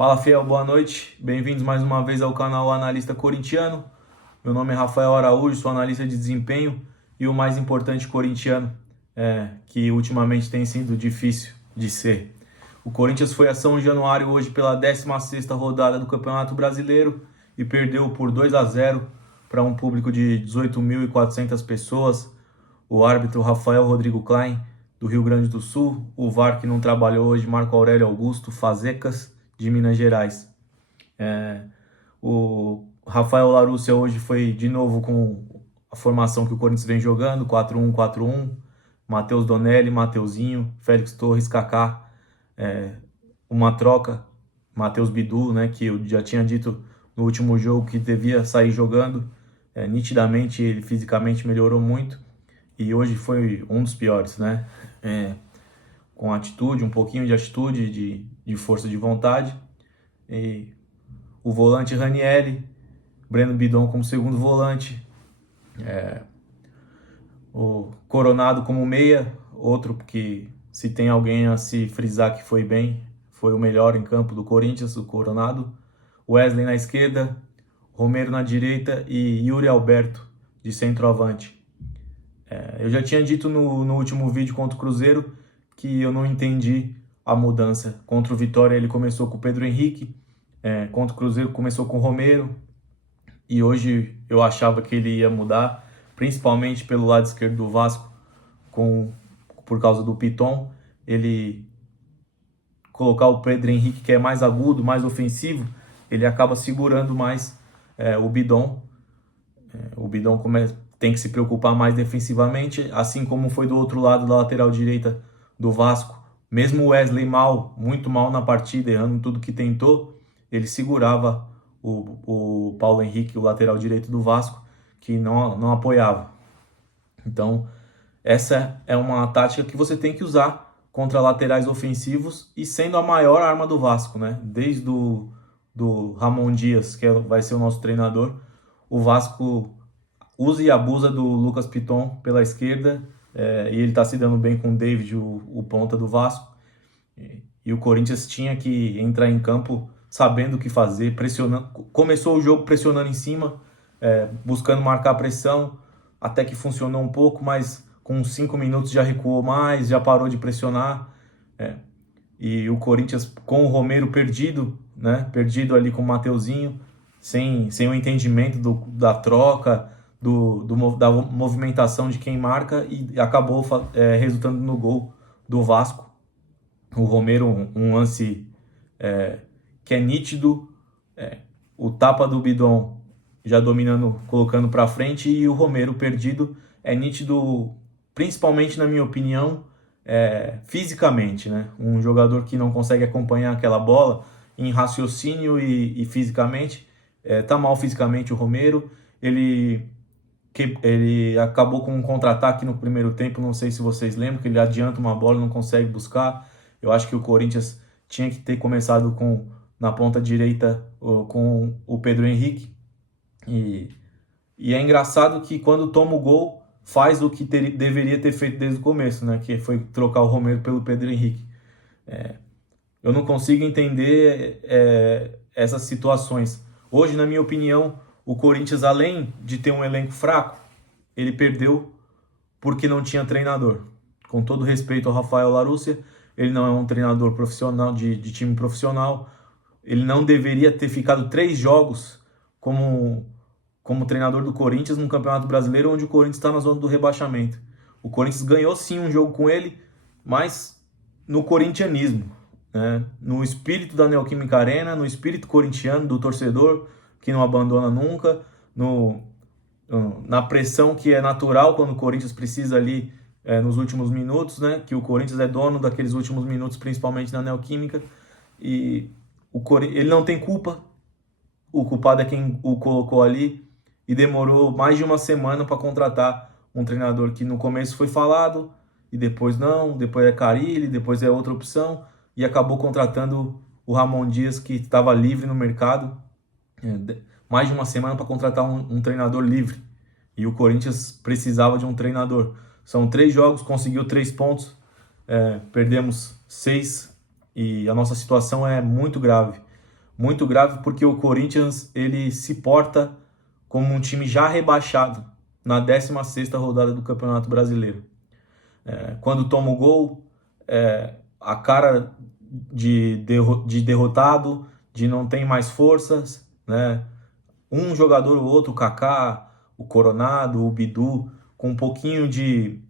Fala, fiel, boa noite. Bem-vindos mais uma vez ao canal Analista Corintiano. Meu nome é Rafael Araújo, sou analista de desempenho e o mais importante corintiano, que ultimamente tem sido difícil de ser. O Corinthians foi a São Januário hoje pela 16ª rodada do Campeonato Brasileiro e perdeu por 2-0 para um público de 18.400 pessoas. O árbitro Rafael Rodrigo Klein, do Rio Grande do Sul. O VAR que não trabalhou hoje, Marco Aurélio Augusto Fazecas, de Minas Gerais. O Rafael Larúcia hoje foi de novo com a formação que o Corinthians vem jogando, 4-1-4-1. Matheus Donelli, Mateuzinho, Félix Torres, Kaká. Uma troca, Matheus Bidu, que eu já tinha dito no último jogo que devia sair jogando. Nitidamente ele fisicamente melhorou muito e hoje foi um dos piores, com atitude, um pouquinho de atitude, de força de vontade. E o volante Ranieri, Breno Bidon como segundo volante, o Coronado como meia, outro que, se tem alguém a se frisar que foi bem, foi o melhor em campo do Corinthians, o Coronado. Wesley na esquerda, Romero na direita e Yuri Alberto de centroavante. Eu já tinha dito no último vídeo contra o Cruzeiro que eu não entendi a mudança. Contra o Vitória ele começou com o Pedro Henrique, contra o Cruzeiro começou com o Romero, e hoje eu achava que ele ia mudar, principalmente pelo lado esquerdo do Vasco, por causa do Piton. Ele colocar o Pedro Henrique, que é mais agudo, mais ofensivo, ele acaba segurando mais o Bidon. O Bidon tem que se preocupar mais defensivamente, assim como foi do outro lado da lateral direita do Vasco. Mesmo o Wesley muito mal na partida, errando tudo que tentou, ele segurava o Paulo Henrique, o lateral direito do Vasco, que não apoiava. Então, essa é uma tática que você tem que usar contra laterais ofensivos e sendo a maior arma do Vasco, Desde do Ramon Dias, que vai ser o nosso treinador, o Vasco usa e abusa do Lucas Piton pela esquerda, e ele está se dando bem com o David, o ponta do Vasco. E o Corinthians tinha que entrar em campo sabendo o que fazer, pressionando. Começou o jogo pressionando em cima, buscando marcar a pressão, até que funcionou um pouco, mas com 5 minutos já recuou mais, já parou de pressionar. E o Corinthians com o Romero perdido, perdido ali com o Mateuzinho, sem o entendimento da troca, da movimentação de quem marca, e acabou resultando no gol do Vasco. O Romero, um lance que é nítido, o tapa do Bidon já dominando, colocando para frente, e o Romero perdido é nítido, principalmente na minha opinião, fisicamente, Um jogador que não consegue acompanhar aquela bola em raciocínio e fisicamente, tá mal fisicamente o Romero. Ele acabou com um contra-ataque no primeiro tempo, não sei se vocês lembram, que ele adianta uma bola e não consegue buscar. Eu acho que o Corinthians tinha que ter começado na ponta direita com o Pedro Henrique. E é engraçado que quando toma o gol, faz o que deveria ter feito desde o começo, que foi trocar o Romero pelo Pedro Henrique. Eu não consigo entender essas situações. Hoje, na minha opinião, o Corinthians, além de ter um elenco fraco, ele perdeu porque não tinha treinador. Com todo respeito ao Rafael Larúcia, ele não é um treinador profissional, de time profissional. Ele não deveria ter ficado 3 jogos como treinador do Corinthians no Campeonato Brasileiro, onde o Corinthians está na zona do rebaixamento. O Corinthians ganhou sim um jogo com ele, mas no corintianismo, no espírito da Neoquímica Arena, no espírito corintiano do torcedor, que não abandona nunca, na pressão que é natural quando o Corinthians precisa ali nos últimos minutos, que o Corinthians é dono daqueles últimos minutos, principalmente na Neoquímica, e ele não tem culpa. O culpado é quem o colocou ali, e demorou mais de uma semana para contratar um treinador que no começo foi falado, e depois não, depois é Carille, depois é outra opção, e acabou contratando o Ramon Dias, que estava livre no mercado. Mais de uma semana para contratar um treinador livre, e o Corinthians precisava de um treinador. São 3 jogos, conseguiu 3 pontos, perdemos 6, e a nossa situação é muito grave. muito grave, porque o Corinthians ele se porta como um time já rebaixado na 16ª rodada do Campeonato Brasileiro. Quando toma o gol, a cara de derrotado, de não tem mais forças, né? Um jogador ou outro, o Kaká, o Coronado, o Bidu, com um pouquinho de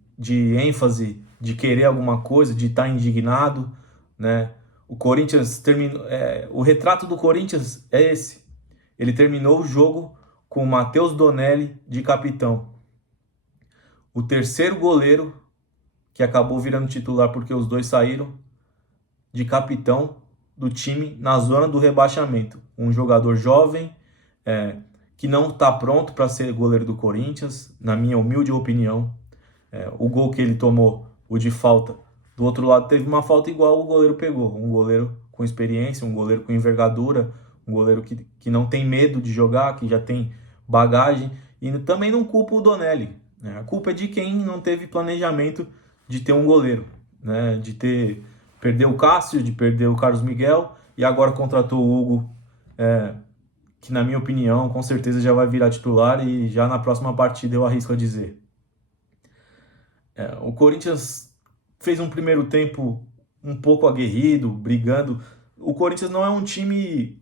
ênfase, de querer alguma coisa, de estar indignado, né? O Corinthians terminou. O retrato do Corinthians é esse. Ele terminou o jogo com o Matheus Donelli de capitão. O terceiro goleiro, que acabou virando titular porque os dois saíram, de capitão do time na zona do rebaixamento. Um jogador jovem, que não está pronto para ser goleiro do Corinthians, na minha humilde opinião. O gol que ele tomou, o de falta, do outro lado teve uma falta igual o goleiro pegou. Um goleiro com experiência, um goleiro com envergadura, um goleiro que não tem medo de jogar, que já tem bagagem. E também não culpa o Donelli. A culpa é de quem não teve planejamento de ter um goleiro, né? De perder o Cássio, de perder o Carlos Miguel, e agora contratou o Hugo, que na minha opinião com certeza já vai virar titular, e já na próxima partida eu arrisco a dizer. O Corinthians fez um primeiro tempo um pouco aguerrido, brigando. O Corinthians não é um time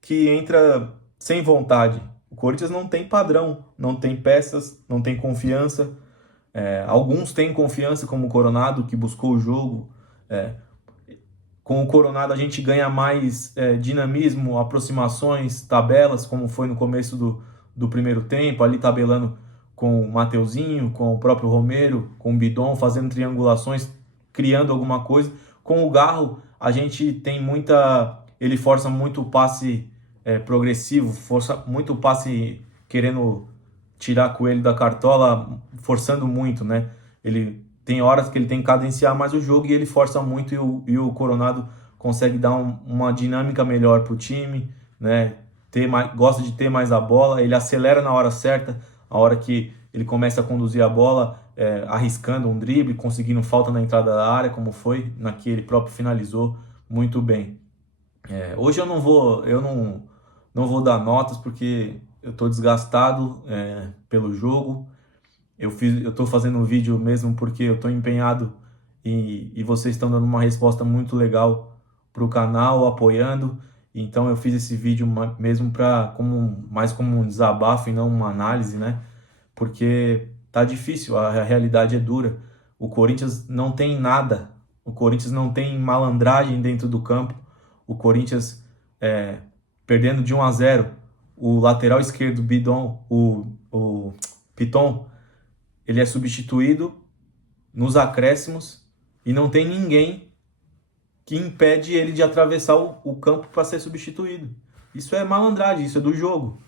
que entra sem vontade. O Corinthians não tem padrão, não tem peças, não tem confiança. Alguns têm confiança, como o Coronado, que buscou o jogo. Com o Coronado a gente ganha mais dinamismo, aproximações, tabelas, como foi no começo do primeiro tempo, ali tabelando com o Mateuzinho, com o próprio Romero, com o Bidon, fazendo triangulações, criando alguma coisa. Com o Garro, a gente tem ele força muito o passe progressivo, força muito o passe querendo tirar coelho da cartola, forçando muito, né? Ele tem horas que ele tem que cadenciar mais o jogo e ele força muito, e o Coronado consegue dar uma dinâmica melhor para o time, né? Gosta de ter mais a bola, ele acelera na hora certa, a hora que ele começa a conduzir a bola, arriscando um drible, conseguindo falta na entrada da área, como foi na que ele próprio finalizou muito bem. Hoje eu não vou dar notas, porque eu estou desgastado pelo jogo. Eu estou fazendo um vídeo mesmo porque eu estou empenhado, e vocês estão dando uma resposta muito legal para o canal, apoiando. Então eu fiz esse vídeo mesmo mais como um desabafo e não uma análise, né? Porque tá difícil, a realidade é dura. O Corinthians não tem nada, o Corinthians não tem malandragem dentro do campo. O Corinthians perdendo de 1-0, o lateral esquerdo, o Piton, ele é substituído nos acréscimos e não tem ninguém que impede ele de atravessar o campo para ser substituído. Isso é malandragem, isso é do jogo.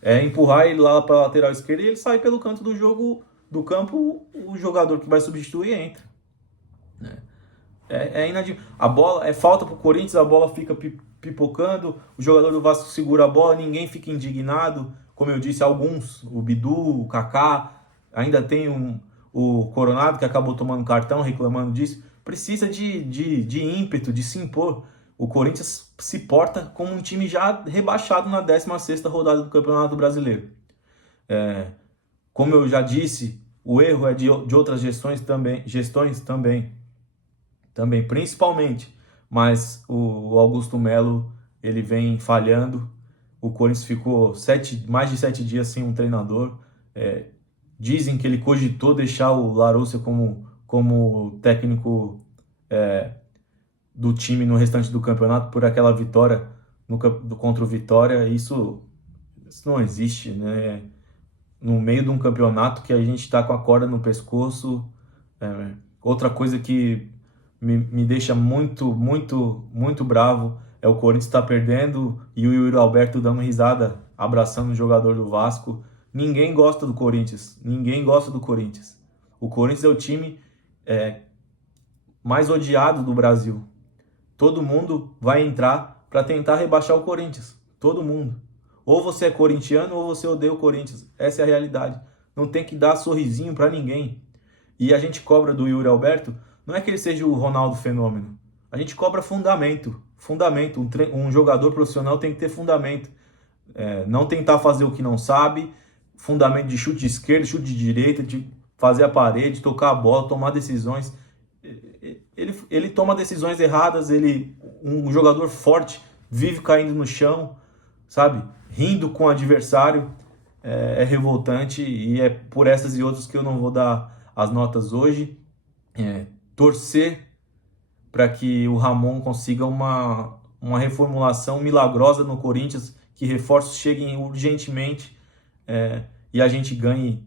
É empurrar ele lá para a lateral esquerda e ele sai pelo canto do campo, o jogador que vai substituir entra. A bola falta para o Corinthians, a bola fica pipocando, o jogador do Vasco segura a bola, ninguém fica indignado. Como eu disse, alguns, o Bidu, o Kaká, ainda tem o Coronado, que acabou tomando cartão, reclamando disso. Precisa de ímpeto, de se impor. O Corinthians se porta como um time já rebaixado na 16ª rodada do Campeonato Brasileiro. Como eu já disse, o erro é de outras gestões também, principalmente. Mas o Augusto Melo, ele vem falhando. O Corinthians ficou mais de 7 dias sem um treinador. Dizem que ele cogitou deixar o Larousse como técnico do time no restante do campeonato, por aquela vitória contra o Vitória. Isso não existe, né? No meio de um campeonato que a gente está com a corda no pescoço. Outra coisa que me deixa muito, muito, muito bravo é o Corinthians estar perdendo e o Yuri Alberto dando risada, abraçando o jogador do Vasco. Ninguém gosta do Corinthians. O Corinthians é o time mais odiado do Brasil. Todo mundo vai entrar para tentar rebaixar o Corinthians. Todo mundo. Ou você é corintiano ou você odeia o Corinthians. Essa é a realidade. Não tem que dar sorrisinho para ninguém. E a gente cobra do Yuri Alberto, não é que ele seja o Ronaldo Fenômeno. A gente cobra fundamento. Fundamento. Um jogador profissional tem que ter fundamento. Não tentar fazer o que não sabe. Fundamento de chute de esquerda, chute de direita, de fazer a parede, tocar a bola, tomar decisões. Ele toma decisões erradas. Um jogador forte vive caindo no chão, sabe? Rindo com o adversário. É revoltante, e é por essas e outras que eu não vou dar as notas hoje. Torcer para que o Ramon consiga uma reformulação milagrosa no Corinthians, que reforços cheguem urgentemente, e a gente ganhe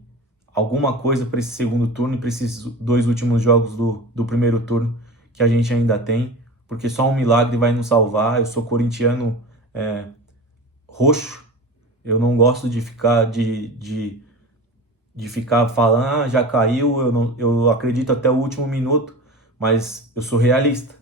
alguma coisa para esse segundo turno e para esses 2 últimos jogos do primeiro turno que a gente ainda tem, porque só um milagre vai nos salvar. Eu sou corintiano roxo. Eu não gosto de ficar ficar falando, já caiu, eu acredito até o último minuto, mas eu sou realista.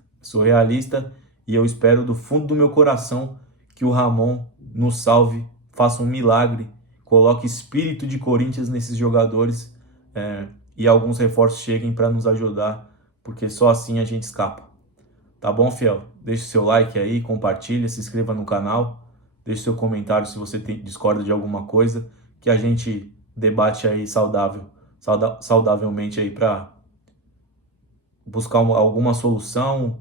E eu espero do fundo do meu coração que o Ramon nos salve, faça um milagre, coloque espírito de Corinthians nesses jogadores, e alguns reforços cheguem para nos ajudar, porque só assim a gente escapa. Tá bom, fiel? Deixe seu like aí, compartilha, se inscreva no canal. Deixe seu comentário se você discorda de alguma coisa, que a gente debate aí saudavelmente aí para buscar alguma solução,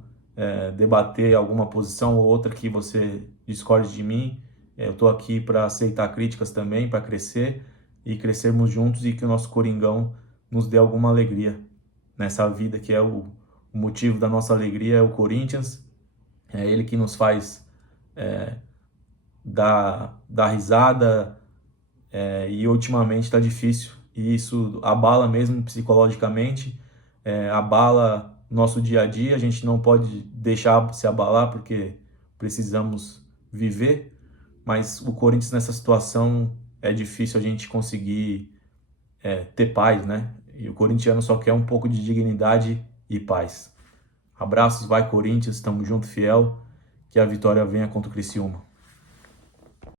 debater alguma posição ou outra que você discorde de mim. Eu estou aqui para aceitar críticas também, para crescer e crescermos juntos, e que o nosso Coringão nos dê alguma alegria nessa vida, que é o motivo da nossa alegria, é o Corinthians. É ele que nos faz dar risada, e ultimamente está difícil, e isso abala mesmo psicologicamente, abala nosso dia a dia. A gente não pode deixar se abalar, porque precisamos viver, mas o Corinthians nessa situação é difícil a gente conseguir ter paz, né? E o corintiano só quer um pouco de dignidade e paz. Abraços, vai Corinthians, tamo junto, fiel, que a vitória venha contra o Criciúma.